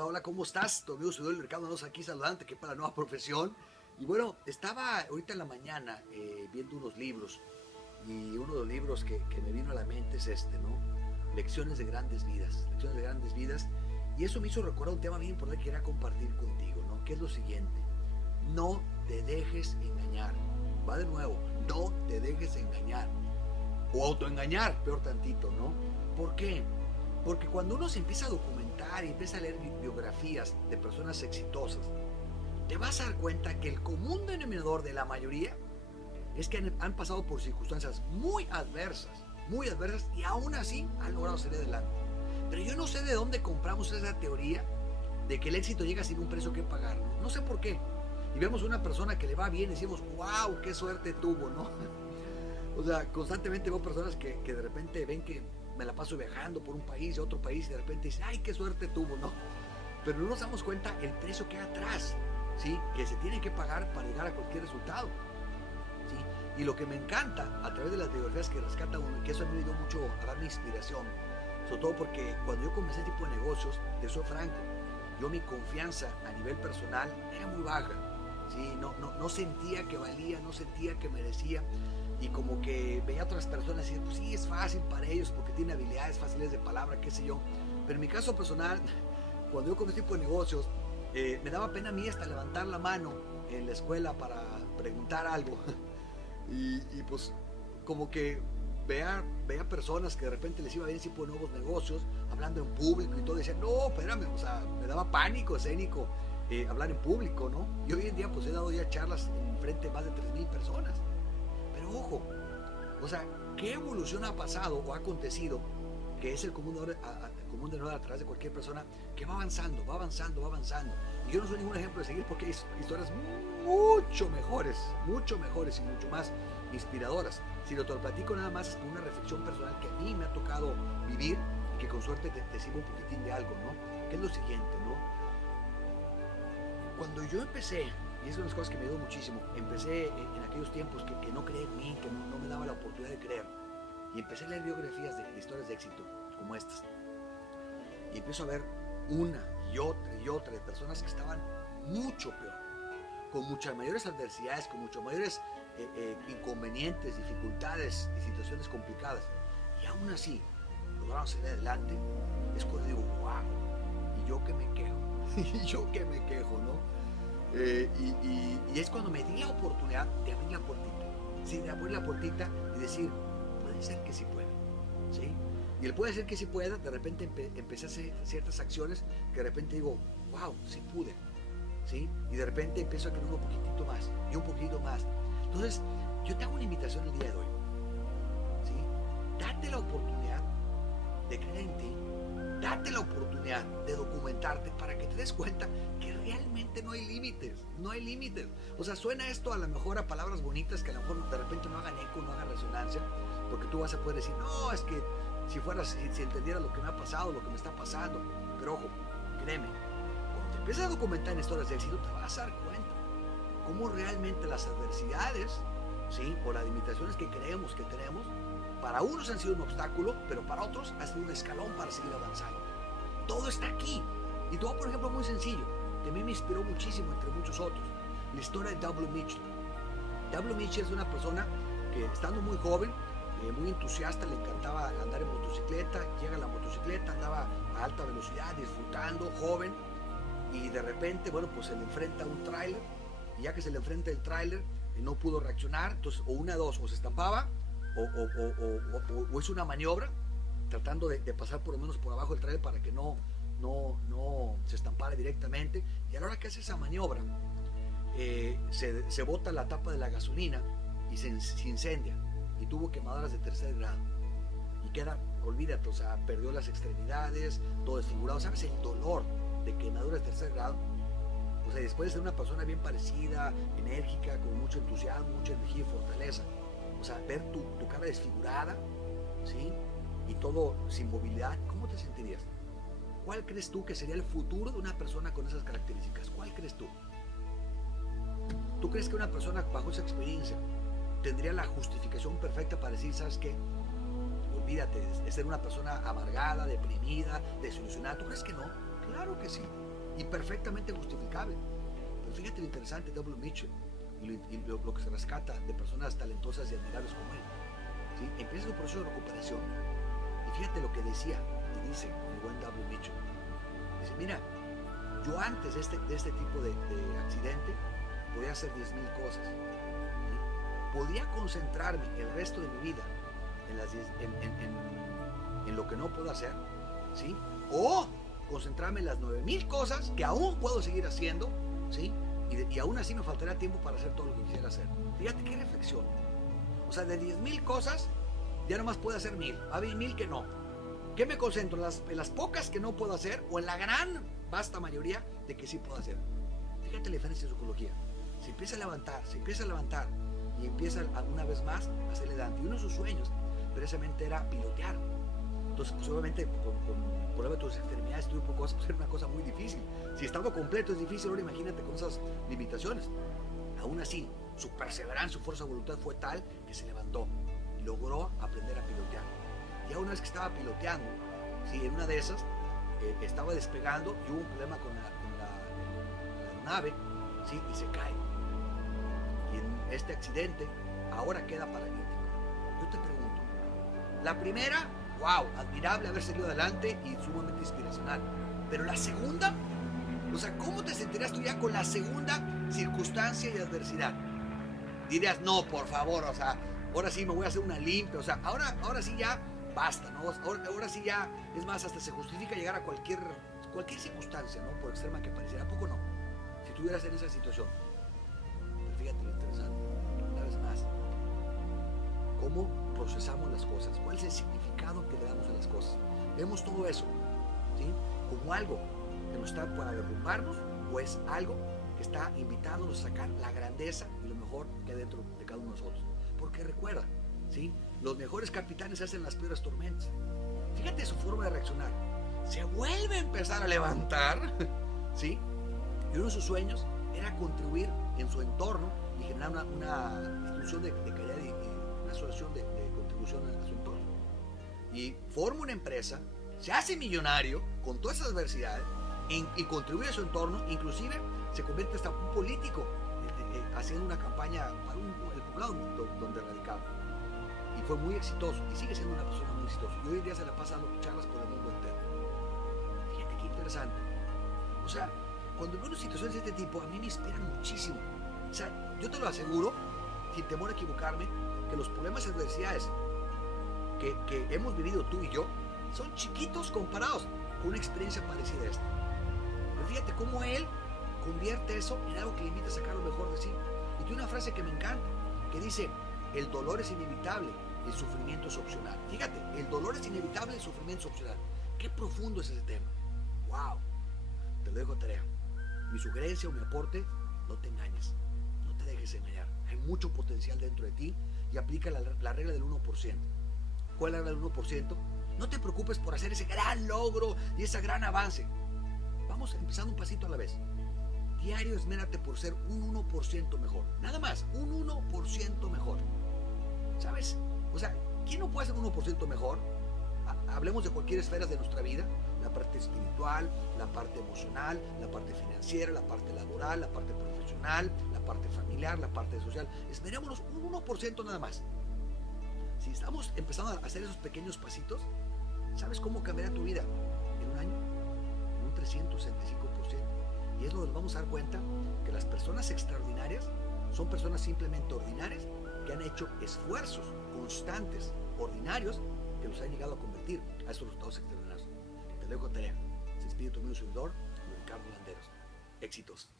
Hola, hola, ¿cómo estás? Tu amigo Ciudad Ricardo Alonso aquí saludante, que para la nueva profesión. Y bueno, estaba ahorita en la mañana viendo unos libros y uno de los libros que me vino a la mente es este, ¿no? Lecciones de grandes vidas, lecciones de grandes vidas. Y eso me hizo recordar un tema bien importante que quería compartir contigo, ¿no? Que es lo siguiente, no te dejes engañar. Va de nuevo, no te dejes engañar. O autoengañar, peor tantito, ¿no? ¿Por qué? Porque cuando uno se empieza a documentar y empieza a leer biografías de personas exitosas, te vas a dar cuenta que el común denominador de la mayoría es que han pasado por circunstancias muy adversas y aún así han logrado salir adelante. Pero yo no sé de dónde compramos esa teoría de que el éxito llega sin un precio que pagar, ¿no? No sé por qué. Y vemos una persona que le va bien y decimos, wow, qué suerte tuvo, ¿no? O sea, constantemente veo personas que de repente ven que me la paso viajando por un país y otro país y de repente dicen, ay, qué suerte tuvo, ¿no? Pero no nos damos cuenta el precio que hay atrás, ¿sí? Que se tiene que pagar para llegar a cualquier resultado, ¿sí? Y lo que me encanta a través de las biografías que rescata uno, y que eso me ayudó mucho a darme inspiración, sobre todo porque cuando yo comencé este tipo de negocios, te soy franco, yo mi confianza a nivel personal era muy baja, ¿sí? No sentía que valía, no sentía que merecía. Y como que veía a otras personas y decía, pues sí, es fácil para ellos porque tienen habilidades fáciles de palabra, qué sé yo. Pero en mi caso personal, cuando yo con este tipo de negocios, me daba pena a mí hasta levantar la mano en la escuela para preguntar algo. Y pues como que veía personas que de repente les iba bien ese tipo de nuevos negocios, hablando en público y todo, y decían, no, espérame, o sea, me daba pánico escénico hablar en público, ¿no? Y hoy en día pues he dado ya charlas en frente de más de 3,000 personas. Pero ojo, o sea, ¿qué evolución ha pasado o ha acontecido? Que es el común denominador a través de cualquier persona que va avanzando, va avanzando, va avanzando. Y yo no soy ningún ejemplo de seguir porque hay historias mucho mejores y mucho más inspiradoras. Si lo te lo platico nada más es por una reflexión personal que a mí me ha tocado vivir y que con suerte te sirve un poquitín de algo, ¿no? Que es lo siguiente, ¿no? Cuando yo empecé, y es una de las cosas que me ayudó muchísimo, empecé en aquellos tiempos que no creía en mí, que no me daba la oportunidad de creer, y empecé a leer biografías de historias de éxito como estas, y empiezo a ver una y otra de personas que estaban mucho peor, con muchas mayores adversidades, con muchos mayores inconvenientes, dificultades y situaciones complicadas, y aún así lograron salir adelante. Es cuando digo, wow, y yo que me quejo, y yo que me quejo, ¿no? Y es cuando me di la oportunidad de abrir la puertita, ¿sí? De abrir la puertita y decir, puede ser que sí pueda, ¿sí? Y el puede ser que sí pueda, de repente empecé a hacer ciertas acciones que de repente digo, wow, sí pude, ¿sí? Y de repente empiezo a creer un poquitito más y un poquito más. Entonces, yo te hago una invitación el día de hoy, ¿sí? Date la oportunidad de creer en ti. Date la oportunidad de documentarte para que te des cuenta que realmente no hay límites, no hay límites. O sea, suena esto a lo mejor a palabras bonitas que a lo mejor de repente no hagan eco, no hagan resonancia, porque tú vas a poder decir, no, es que si entendieras lo que me ha pasado, lo que me está pasando. Pero ojo, créeme, cuando te empiezas a documentar en historias de éxito, te vas a dar cuenta cómo realmente las adversidades, ¿sí? O las limitaciones que creemos que tenemos, para unos han sido un obstáculo, pero para otros ha sido un escalón para seguir avanzando. Todo está aquí. Y todo, por ejemplo, muy sencillo, que a mí me inspiró muchísimo, entre muchos otros, la historia de W. Mitchell. W. Mitchell es una persona que, estando muy joven, muy entusiasta, le encantaba andar en motocicleta, llega a la motocicleta, andaba a alta velocidad, disfrutando, joven, y de repente, bueno, pues se le enfrenta a un tráiler, y ya que se le enfrenta el tráiler, no pudo reaccionar, entonces o una de dos, o se estampaba, o hizo una maniobra tratando de pasar por lo menos por abajo del tráiler para que no se estampara directamente, y a la hora que hace esa maniobra se bota la tapa de la gasolina y se incendia y tuvo quemaduras de tercer grado y queda, olvídate, o sea, perdió las extremidades, todo desfigurado. ¿Sabes el dolor de quemaduras de tercer grado? O sea, después de ser una persona bien parecida, enérgica, con mucho entusiasmo, mucha energía y fortaleza, o sea, ver tu cara desfigurada, ¿sí? Y todo sin movilidad, ¿cómo te sentirías? ¿Cuál crees tú que sería el futuro de una persona con esas características? ¿Cuál crees tú? ¿Tú crees que una persona bajo esa experiencia tendría la justificación perfecta para decir, ¿sabes qué? Olvídate de ser una persona amargada, deprimida, desilusionada. ¿Tú crees que no? Claro que sí. y perfectamente justificable. Pero fíjate lo interesante de W. Mitchell y lo que se rescata de personas talentosas y admirables como él. ¿Sí? Empieza su proceso de recuperación y fíjate lo que decía y dice el buen W. Mitchell. Dice, mira, yo antes de este tipo de accidente podía hacer 10,000 cosas. ¿Sí? Podía concentrarme el resto de mi vida en lo que no puedo hacer, ¿sí? O concentrarme en las 9,000 cosas que aún puedo seguir haciendo, ¿sí? Y aún así me faltará tiempo para hacer todo lo que quisiera hacer. Fíjate qué reflexión. O sea, de 10,000 cosas, ya nomás puedo hacer 1,000. Va a haber 1,000 que no. ¿Qué me concentro? ¿En las pocas que no puedo hacer o en la gran, vasta mayoría de que sí puedo hacer? Fíjate la diferencia en psicología. Se empieza a levantar y empieza una vez más a hacerle daño. Y uno de sus sueños precisamente era pilotear. Entonces, pues obviamente con problema de tus enfermedades, tu tipo de cosas, pues era una cosa muy difícil. Si estaba completo es difícil, ahora imagínate con esas limitaciones. Aún así, su perseverancia, su fuerza de voluntad fue tal que se levantó y logró aprender a pilotear. Y una vez que estaba piloteando, ¿sí? En una de esas, estaba despegando y hubo un problema con la nave, ¿sí? Y se cae. Y en este accidente, ahora queda paralítico. Yo te pregunto, la primera, wow, admirable haber salido adelante y sumamente inspiracional. Pero la segunda, o sea, ¿cómo te sentirías tú ya con la segunda circunstancia y adversidad? Dirías, no, por favor, o sea, ahora sí me voy a hacer una limpia, o sea, ahora sí ya basta, ¿no? Ahora sí ya, es más, hasta se justifica llegar a cualquier circunstancia, ¿no? Por extrema que pareciera, ¿a poco no? Si estuvieras en esa situación. Pero fíjate lo interesante, una vez más, ¿cómo procesamos las cosas? ¿Cuál es el significado que le damos a las cosas? Vemos todo eso, ¿sí? Como algo que nos está para derrumbarnos o es algo que está invitándonos a sacar la grandeza y lo mejor que hay dentro de cada uno de nosotros. Porque recuerda, ¿sí? Los mejores capitanes hacen las peores tormentas. Fíjate su forma de reaccionar. Se vuelve a empezar a levantar, ¿sí? Y uno de sus sueños era contribuir en su entorno y generar una institución de calidad y una asociación de contribución a su entorno. Y forma una empresa, se hace millonario con todas esas adversidades y contribuye a su entorno, inclusive se convierte hasta un político haciendo una campaña para el poblado donde radicaba. Y fue muy exitoso y sigue siendo una persona muy exitosa. Y hoy en día se la pasa dando charlas por el mundo entero. Fíjate qué interesante. O sea, cuando veo situaciones de este tipo, a mí me inspiran muchísimo. O sea, yo te lo aseguro, sin temor a equivocarme, que los problemas y adversidades que hemos vivido tú y yo son chiquitos comparados con una experiencia parecida a esta. Pero fíjate cómo él convierte eso en algo que le invita a sacar lo mejor de sí. Y tiene una frase que me encanta, que dice, el dolor es inevitable, el sufrimiento es opcional. Fíjate, el dolor es inevitable, el sufrimiento es opcional. Qué profundo es ese tema. Wow. Te lo dejo tarea. Mi sugerencia o mi aporte, no te engañes, no te dejes engañar. Hay mucho potencial dentro de ti y aplica la regla del 1%. ¿Cuál es la regla del 1%? No te preocupes por hacer ese gran logro y ese gran avance. Vamos empezando un pasito a la vez. Diario esmérate por ser un 1% mejor. Nada más, un 1% mejor. ¿Sabes? O sea, ¿quién no puede ser un 1% mejor? Hablemos de cualquier esfera de nuestra vida. La parte espiritual, la parte emocional, la parte financiera, la parte laboral, la parte profesional, la parte familiar, la parte social. Esmerémonos un 1% nada más. Si estamos empezando a hacer esos pequeños pasitos, ¿sabes cómo cambiará tu vida en un año? En un 365%. Y es donde nos vamos a dar cuenta que las personas extraordinarias son personas simplemente ordinarias que han hecho esfuerzos constantes, ordinarios, que los han llegado a convertir a estos resultados extraordinarios. Te dejo tarea. Se despide tu amigo servidor, Ricardo Landeros. Éxitos.